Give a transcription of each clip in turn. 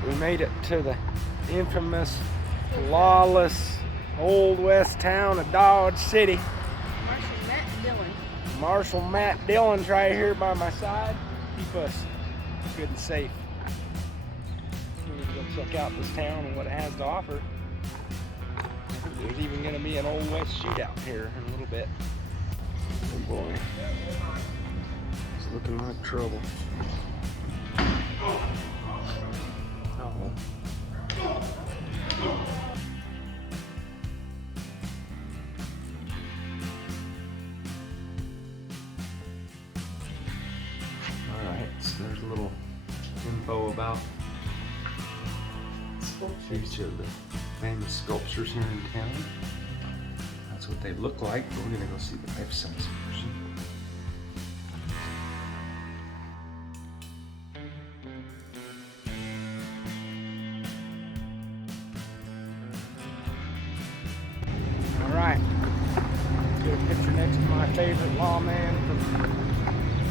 Alright, we made it to the infamous, lawless, old west town of Dodge City. Marshal Matt Dillon's right here by my side. Keep us good and safe. We're gonna go check out this town and what it has to offer. There's even gonna be an old west shootout here in a little bit. Oh boy. It's looking like trouble. Uh-oh. Alright, so there's a little info about each of the famous sculptures here in town. That's what they look like, but we're gonna go see the life-size version. Alright, get a picture next to my favorite lawman from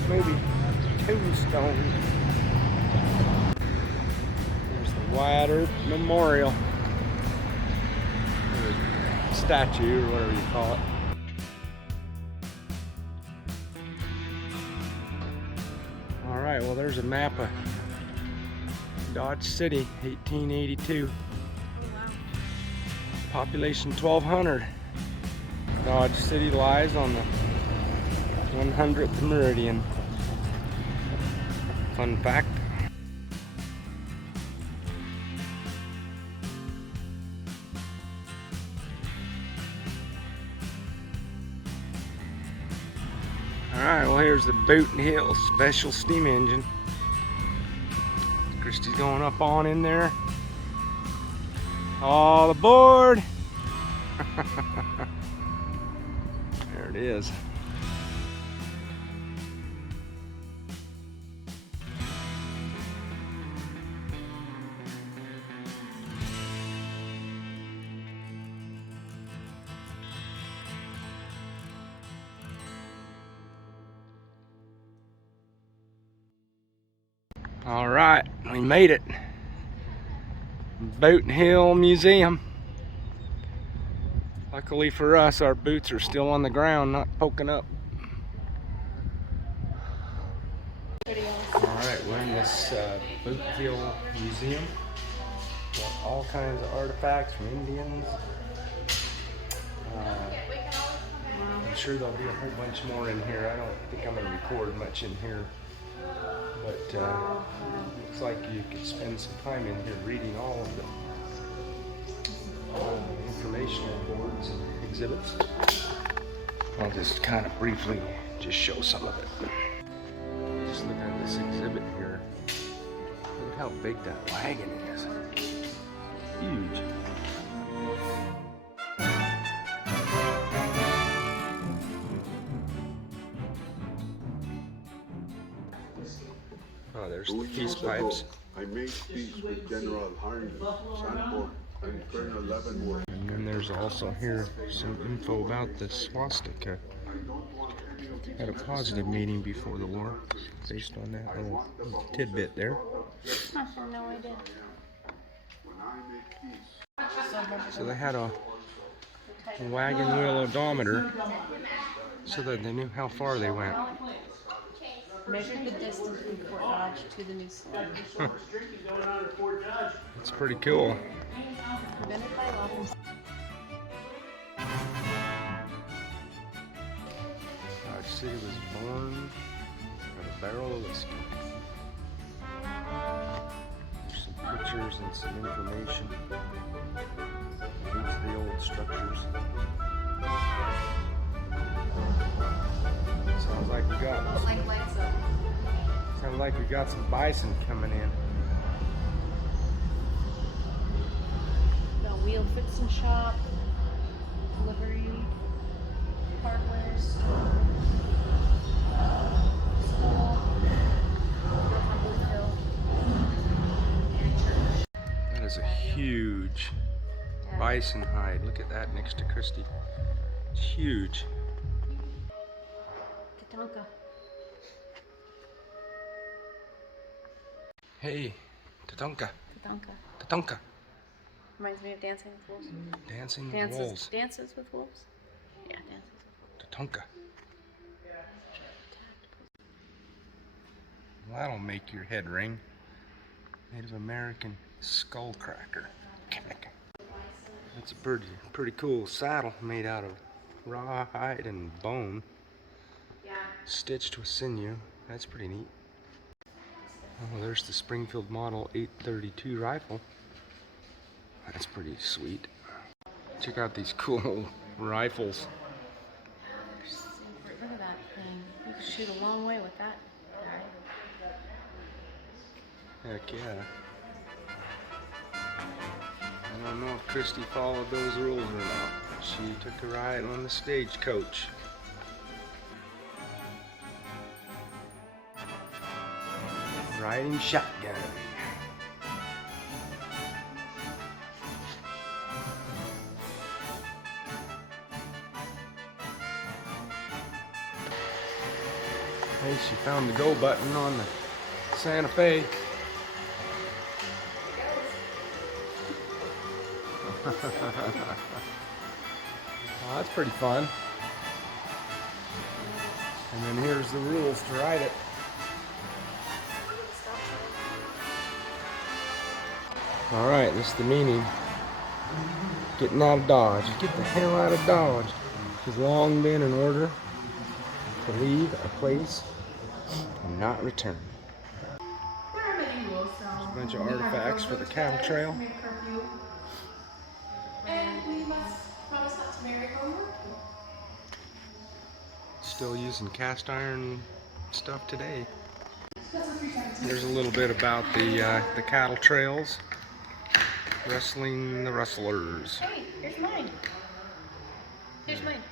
the movie Tombstone. There's the Wyatt Earp Memorial. Or statue, or whatever you call it. Alright, well there's a map of Dodge City, 1882. Population 1,200. Dodge City lies on the 100th meridian. Fun fact. Alright, well here's the boothill special steam engine. Christy's going up on in there. All aboard! There it is. All right, we made it. Boothill Museum. Luckily for us, our boots are still on the ground, not poking up. Alright, we're in this boothill museum. Got all kinds of artifacts from Indians. I'm sure there'll be a whole bunch more in here. I don't think I'm going to record much in here. But looks like you could spend some time in here reading all of the informational boards and exhibits. I'll just kind of briefly just show some of it. Just looking at this exhibit here. Look at how big that wagon is. Huge. Oh, there's the peace pipes. I made peace with General Harney, Sanford, and Colonel Leavenworth. And then there's also here some info about the swastika. Had a positive meeting before the war, based on that little tidbit there. I had no idea. So they had a wagon wheel odometer so that they knew how far they went. Measured the distance from Fort Dodge to the new school. That's pretty cool. Invented by lawmen. Dodge City was born with a barrel of whiskey. There's some pictures and some information. These are the old structures. Sounds like we got some bison coming in. The wheel fixing shop, delivery, Parkway, store, school, boothill, and church. That is a huge bison hide. Look at that next to Christy. It's huge. Tonkin. Hey, Tonkin. Tonka. Tonka. Reminds me of Dancing with Wolves. Dancing with wolves. Dances with Wolves? Yeah, Dances with Wolves. Tonka. That'll make your head ring. Native American skull cracker. That's a pretty cool saddle made out of rawhide and bone. Yeah. Stitched with sinew. That's pretty neat. Oh, there's the Springfield Model 832 rifle. That's pretty sweet. Check out these cool rifles. Look at that thing. You can shoot a long way with that. Heck yeah. I don't know if Christy followed those rules or not. She took a ride on the stagecoach. Riding shotgun. Hey, she found the go button on the Santa Fe. Well, that's pretty fun. And then here's the rules to ride it. Alright, this is the meaning. Getting out of Dodge. Get the hell out of Dodge. It's long been in order to leave a place and not return. There's a bunch of artifacts for the cattle trail. And we must promise not to marry or work. Still using cast iron stuff today. There's a little bit about the cattle trails. Wrestling the rustlers. Hey, here's mine. Here's mine.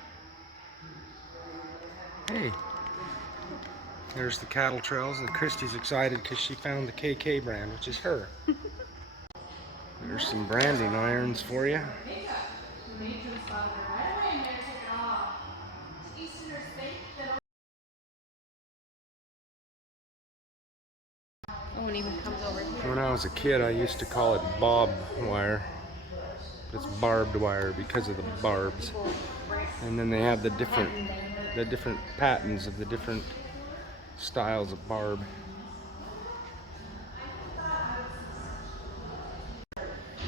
Hey. There's the cattle trails, and Christy's excited because she found the KK brand, which is her. There's some branding irons for you. No one even comes over here. When I was a kid, I used to call it bob wire. It's barbed wire because of the barbs. And then they have the different patterns of the different styles of barb.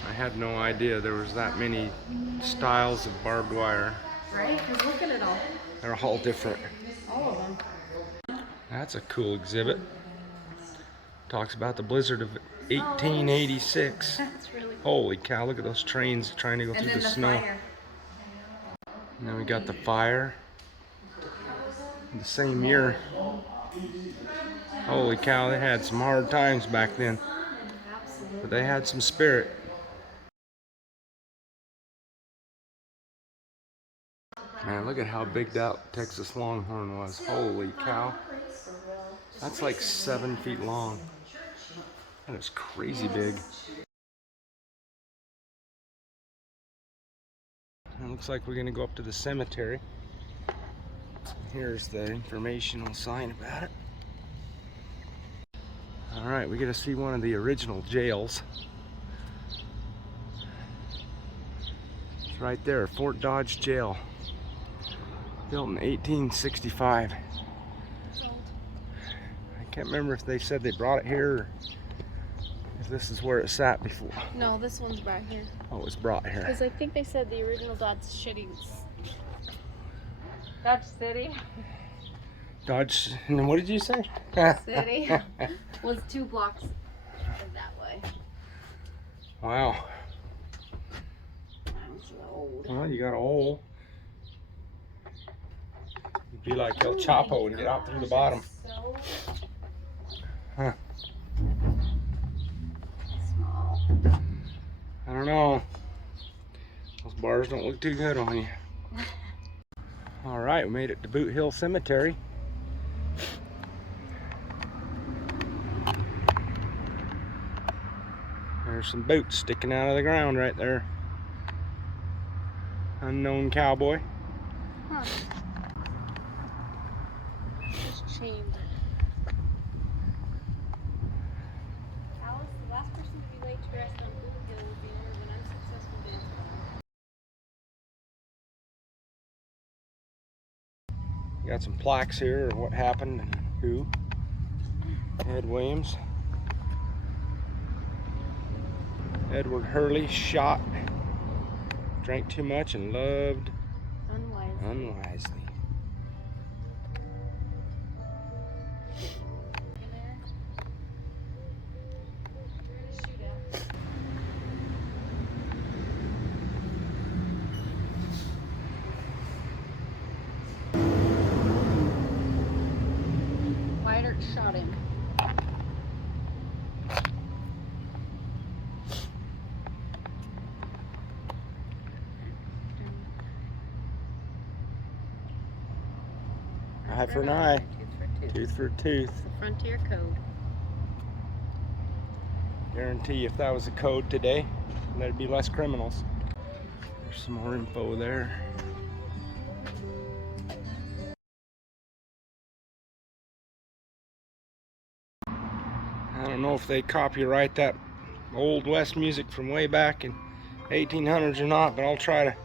I had no idea there was that many styles of barbed wire. Right? Because look at it all. They're all different. All of them. That's a cool exhibit. Talks about the blizzard of 1886. That's really cool. Holy cow, look at those trains trying to go through the snow. Fire. And then we got the fire. The same year. Holy cow, they had some hard times back then. Absolutely. But they had some spirit. Man, look at how big that Texas Longhorn was. Holy cow. That's like 7 feet long. That is crazy big. It looks like we're gonna go up to the cemetery. Here's the informational sign about it. Alright, we get to see one of the original jails. It's right there, Fort Dodge Jail. Built in 1865. I can't remember if they said they brought it here or if this is where it sat before. No, this one's right here. Oh, it was brought here. Because I think they said the original Dodgecity Dodge, what did you say? City was 2 blocks that way. Wow. That was old. Well, you got a hole. You'd be like El Chapo and get out through the bottom. So Huh. small. I don't know. Those bars don't look too good on you. Alright, we made it to Boot Hill Cemetery. There's some boots sticking out of the ground right there. Unknown cowboy. Huh. Shamed. Alice, the last person to be late Dressed on boothill would be more of an unsuccessful dance ball. Got some plaques here of what happened and who. Ed Williams. Edward Hurley shot, drank too much and loved unwisely. Shot him. Eye for an eye, tooth for a tooth. It's the frontier code. Guarantee if that was a code today, there'd be less criminals. There's some more info there. I don't know if they copyright that Old West music from way back in 1800s or not, but I'll try to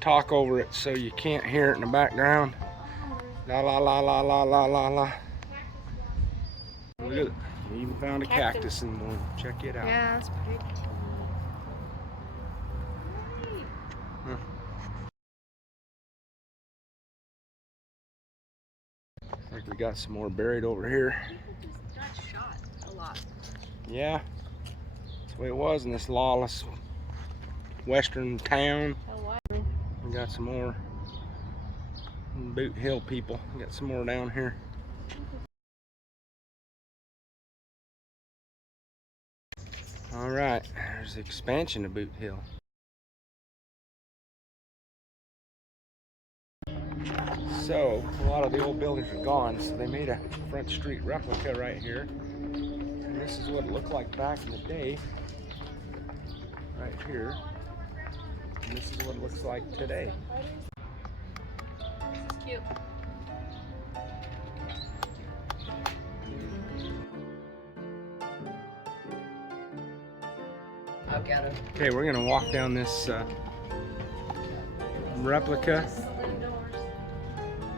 talk over it so you can't hear it in the background. La la la la la la la la. Look at it. We even found a cactus in one. Check it out. Yeah, that's pretty. Huh. Looks like we got some more buried over here. People just got shot a lot. Yeah, that's the way it was in this lawless western town. We got some more Boot Hill people. We got some more down here. All right, there's the expansion of Boot Hill. So a lot of the old buildings are gone, so they made a front street replica right here. And this is what it looked like back in the day, right here. And this is what it looks like today. This is cute. I've got it. Okay, we're gonna walk down this replica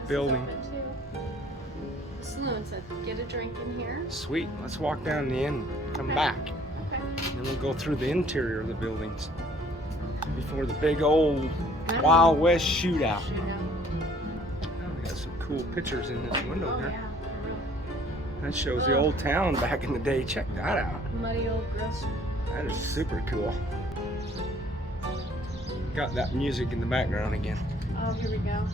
building. Saloon said, get a drink in here. Sweet, let's walk down the end, come back. Okay. And then we'll go through the interior of the buildings before the big old Wild West shootout. We got some cool pictures in this window here. That shows the old town back in the day. Check that out. Muddy old grocery. That is super cool. Got that music in the background again. Oh, here we go.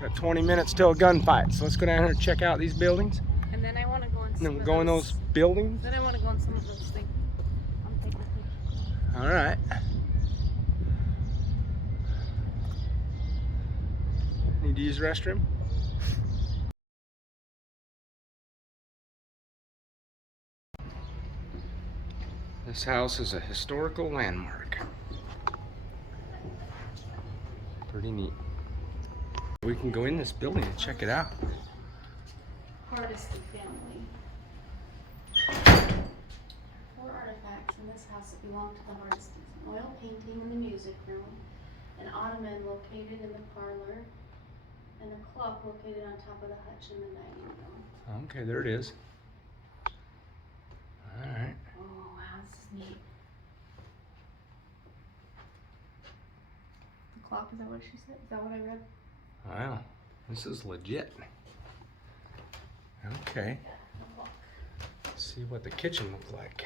Got 20 minutes till a gunfight, so let's go down here and check out these buildings. And then I want to go in And some then we'll of go in those buildings. Then I want to go in some of those things. I'm taking a picture. All right. Need to use the restroom? This house is a historical landmark. Pretty neat. We can go in this building and check it out. Hardesty family. 4 artifacts in this house that belong to the Hardestys. An oil painting in the music room, an ottoman located in the parlor, and a clock located on top of the hutch in the dining room. Okay, there it is. All right. Oh wow, this is neat. The clock, is that what she said? Is that what I read? Wow, this is legit. Okay. Let's see what the kitchen looked like.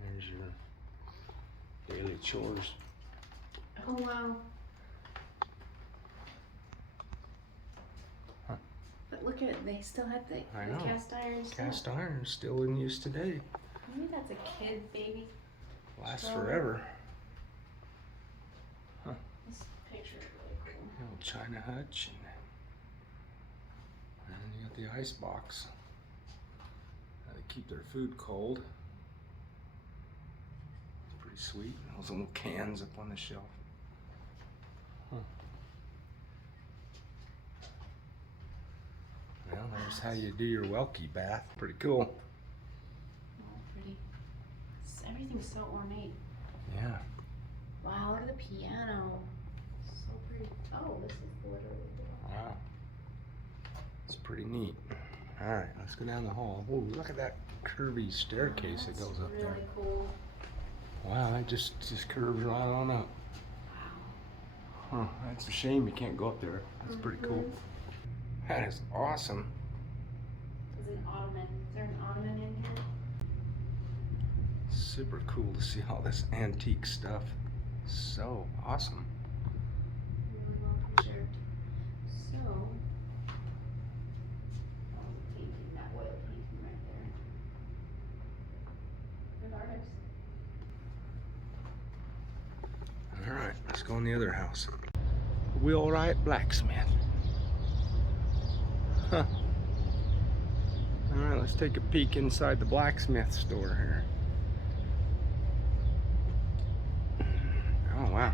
There's your daily chores. Oh wow. Huh. But look at it, they still have the I know. cast iron stuff. Cast iron is still in use today. Maybe that's a kid baby. Lasts Strong. forever. This picture is really cool. The old China hutch. And you got the ice box. How they keep their food cold. It's pretty sweet. Those little cans up on the shelf. Huh. Well, that's how you do your Welkie bath. Pretty cool. Oh, pretty. Everything's so ornate. Yeah. Wow, look at the piano. So pretty. Oh, this is literally the Wow. It's pretty neat. Alright, let's go down the hall. Oh, look at that curvy staircase that goes up really there. Really cool. Wow, that just curves right on up. Huh, that's a shame you can't go up there. That's pretty cool. That is awesome. There's an ottoman. Is there an ottoman in here? Super cool to see all this antique stuff. So awesome. Really well preserved. So, painting, that oil painting right there. Good artist. Alright, let's go in the other house. Wheelwright Blacksmith. Huh. Alright, let's take a peek inside the blacksmith store here. Oh wow.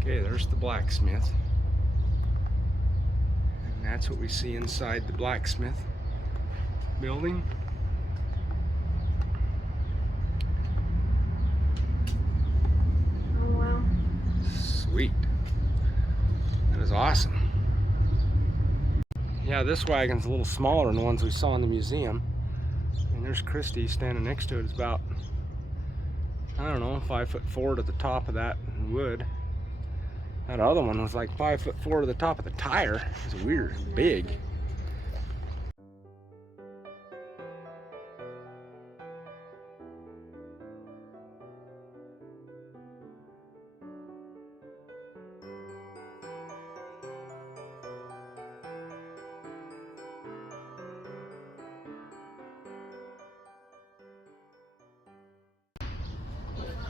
Okay, there's the blacksmith. And that's what we see inside the blacksmith building. Oh wow. Sweet. That is awesome. Yeah, this wagon's a little smaller than the ones we saw in the museum. And there's Christy standing next to it. It's about, I don't know, 5'4" to the top of that wood. That other one was like 5'4" to the top of the tire. It's weird, big.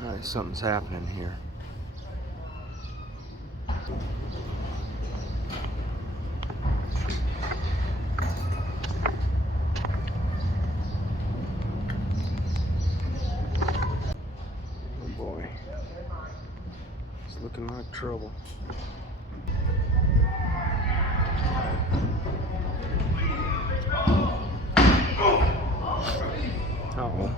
Alright, something's happening here. Oh boy. It's looking like trouble. Uh-oh.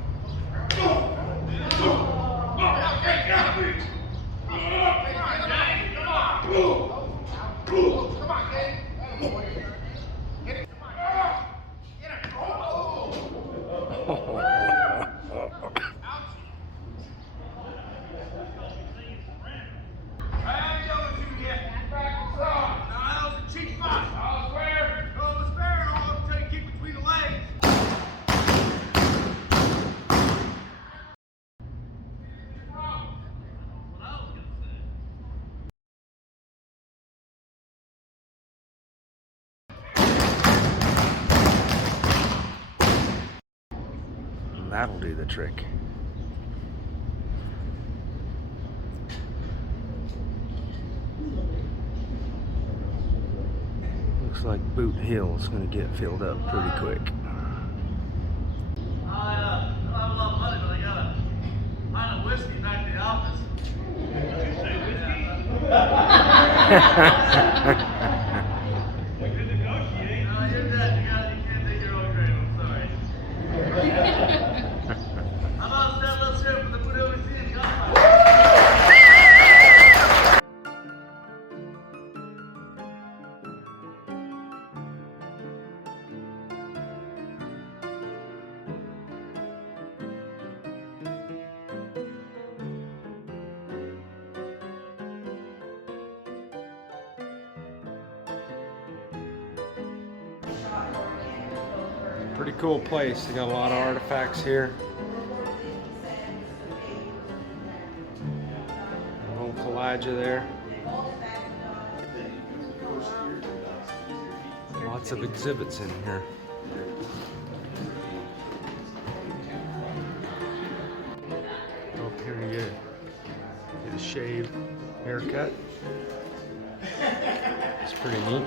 That'll do the trick. Looks like Boot Hill is going to get filled up pretty quick. I don't have a lot of money, but I got a pint of whiskey back in the office. Did you say whiskey? We could negotiate. No, you're dead. You can't take your own grave. I'm sorry. How about that? Let's hear it for the Mueller-Schmidt gunfighter. Pretty cool place. They got a lot of artifacts here. Old Elijah there. Lots of exhibits in here. Go up here and get a shave haircut. It's pretty neat.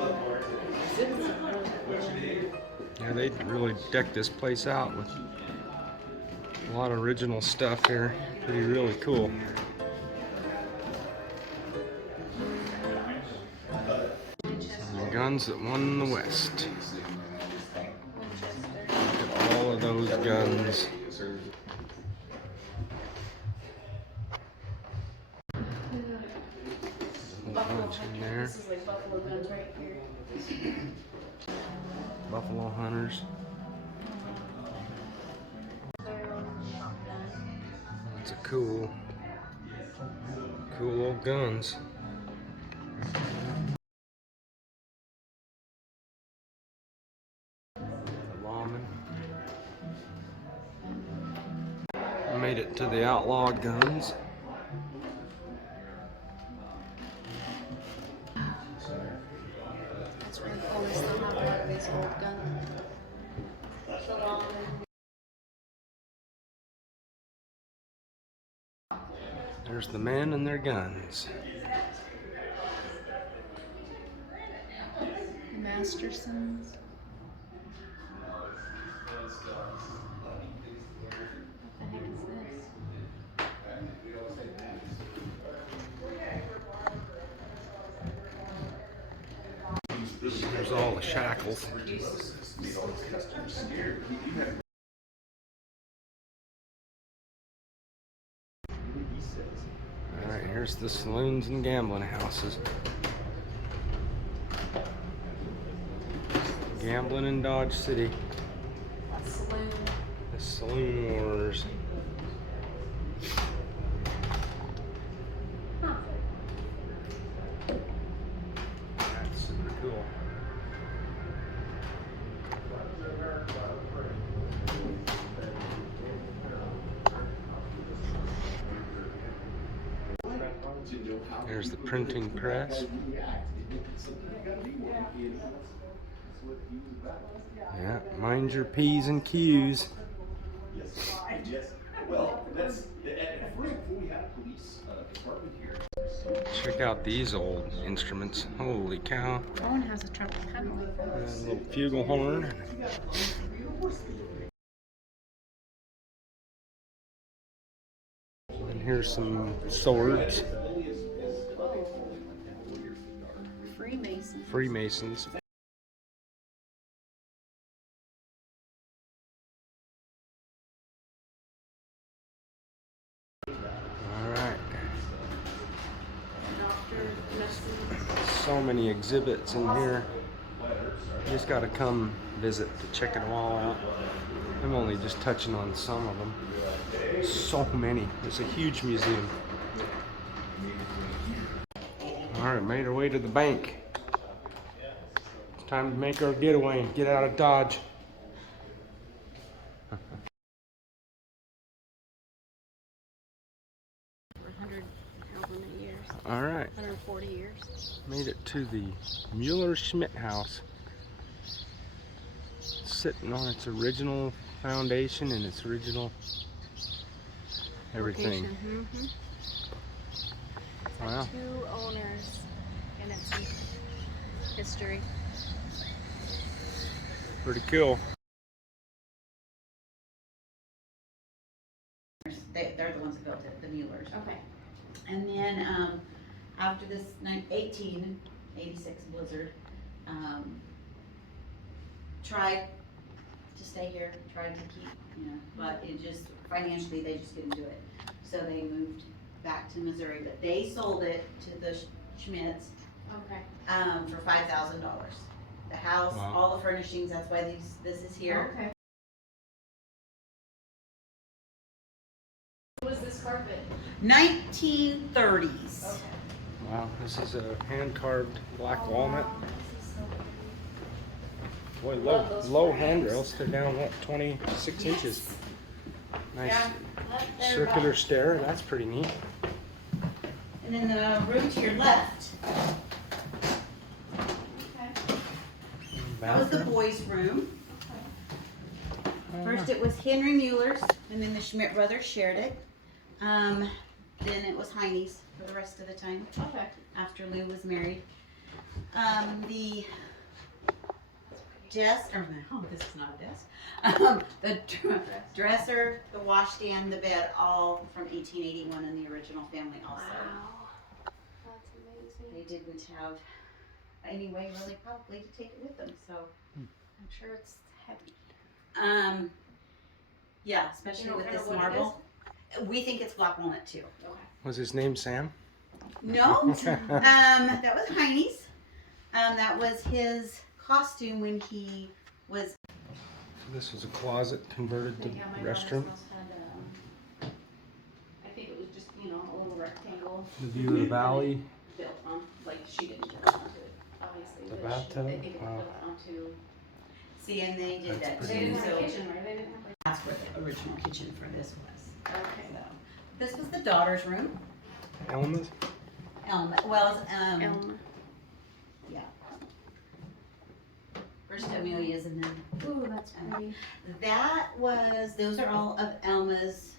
Yeah, they really decked this place out with a lot of original stuff here. Pretty really cool. guns that won the West. Winchester. Look at all of those guns. Buffalo Bunch in Hunter. there. This is like buffalo guns right here. Buffalo Hunters. Barrel shotgun. Lots of cool old guns. The lawmen. Made it to the outlawed guns. That's really cool. They still have a lot of these old guns. The lawmen. There's the men and their guns. Mastersons. What the heck is this? There's all the shackles. Alright, here's the saloons and gambling houses. Gambling in Dodge City. A saloon. The Saloon Wars. Huh. That's super cool. There's the printing press. Yeah, mind your P's and Q's. Well, that's at first before we had a police department here. Check out these old instruments. Holy cow. Owen has a trouble coming with A those. little flugelhorn. And here's some swords. Freemason. Freemasons. Alright. Doctor Messi. So many exhibits in here. You just gotta come visit to check it all out. I'm only just touching on some of them. So many. It's a huge museum. Alright, made our way to the bank. It's time to make our getaway and get out of Dodge. For 100 however many years. Alright, 140 years. made it to the Mueller-Schmidt house. Sitting on its original foundation and its original everything. Mm-hmm. Wow. 2 owners and its history. Pretty cool. They're the ones that built it, the Muellers. Okay. And then after this 1886 blizzard, tried to stay here, tried to keep, but it just financially they just couldn't do it. So they moved back to Missouri, but they sold it to the Schmidts Okay. for $5,000. The house, Wow. all the furnishings. That's why this is here. Okay. What was this carpet? 1930s. Okay. Wow, this is a hand-carved black walnut. Boy, Love those low frames. handrails. They're down, what, 26 inches. Nice Yeah. circular stair. That's pretty neat. And then the room to your left. Okay. That was the Bathroom. boys' room. First it was Henry Mueller's, and then the Schmidt brothers shared it. Then it was Heine's for the rest of the time Okay. after Lou was married. The desk, or no, this is not a desk. The dresser, the washstand, the bed, all from 1881 in the original family also. Wow. That's amazing. They didn't have anyway, really probably to take it with them, so. I'm sure it's heavy. Yeah, especially You know with kind this of what it marble. We think it's black walnut too. Okay. Was his name Sam? No, that was Heine's. That was his costume when he was. This was a closet converted to Yeah, my restroom. daughter's house had, I think it was just, you know, a little rectangle The view of the valley. built on, like she didn't build onto it, obviously. The but bathtub? I think it was Wow. built onto. See, and they did that That's They too. didn't have a So kitchen, right? They didn't have like. that's where the original kitchen for this was. Okay. So this was the daughter's room. Elma's? Elm. Yeah. First Amelia's and then Ooh, that's pretty. those are all of Elma's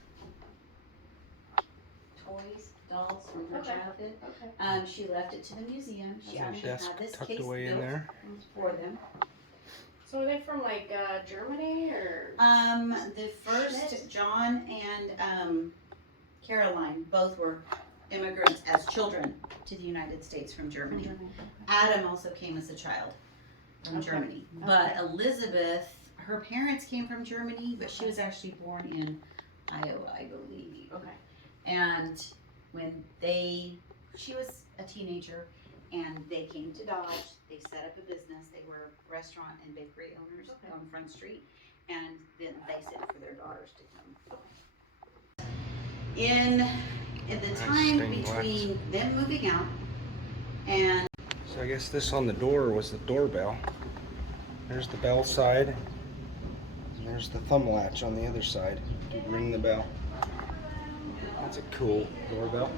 toys, dolls from her Okay. childhood. Okay. She left it to the museum. She There's a actually desk had this tucked case away in built there. for them. So are they from like Germany or? The first, John and Caroline, both were immigrants as children to the United States from Germany. Adam also came as a child from Okay. Germany. But Elizabeth, her parents came from Germany, but she was actually born in Iowa, I believe. Okay. And when she was a teenager and they came to Dodge, they set up a business. They were restaurant and bakery owners on Front Street, and then they sent for their daughters to come. In the time stained glass. between them moving out and So I guess this on the door was the doorbell. There's the bell side. And there's the thumb latch on the other side to ring the bell. That's a cool doorbell.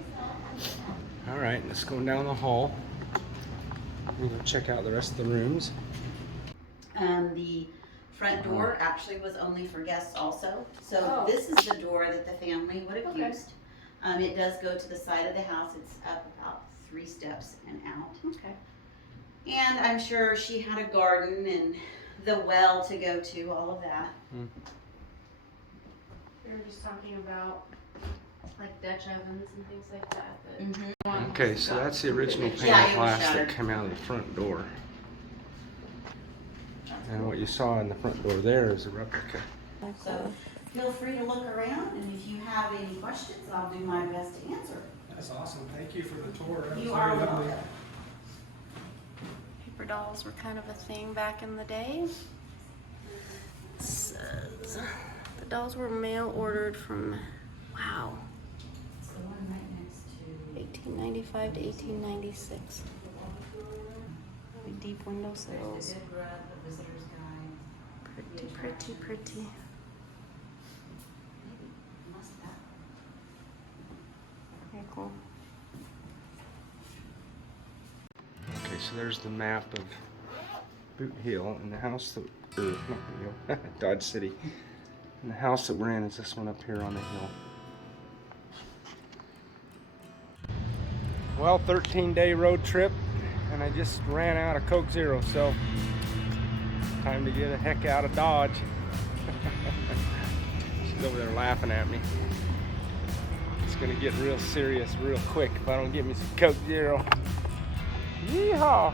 Alright, let's go down the hall. We're gonna check out the rest of the rooms. the front door actually was only for guests also. So Oh. this is the door that the family would have Okay. used. It does go to the side of the house. It's up about 3 steps and out. Okay. And I'm sure she had a garden and the well to go to, all of that. We were just talking about like Dutch ovens and things like that. Okay, so that's the original pane Yeah, of it was glass that shattered. came out of the front door. And what you saw in the front door there is a replica. So feel free to look around, and if you have any questions, I'll do my best to answer. That's awesome. Thank you for the tour. That You was are very lovely. welcome. Paper dolls were kind of a thing back in the day. It says the dolls were mail ordered from, wow, It's the one right next to 1895 to 1896. Big deep window there's sills. the good rub, the visitor's guide. Pretty, pretty, pretty. Must have. Very cool. Okay, so there's the map of Boot Hill and the house that, or not Boot Hill, Dodge City. And the house that we're in is this one up here on the hill. Well, 13-day road trip, and I just ran out of Coke Zero, so time to get the heck out of Dodge. She's over there laughing at me. It's gonna get real serious real quick if I don't get me some Coke Zero. Yeehaw!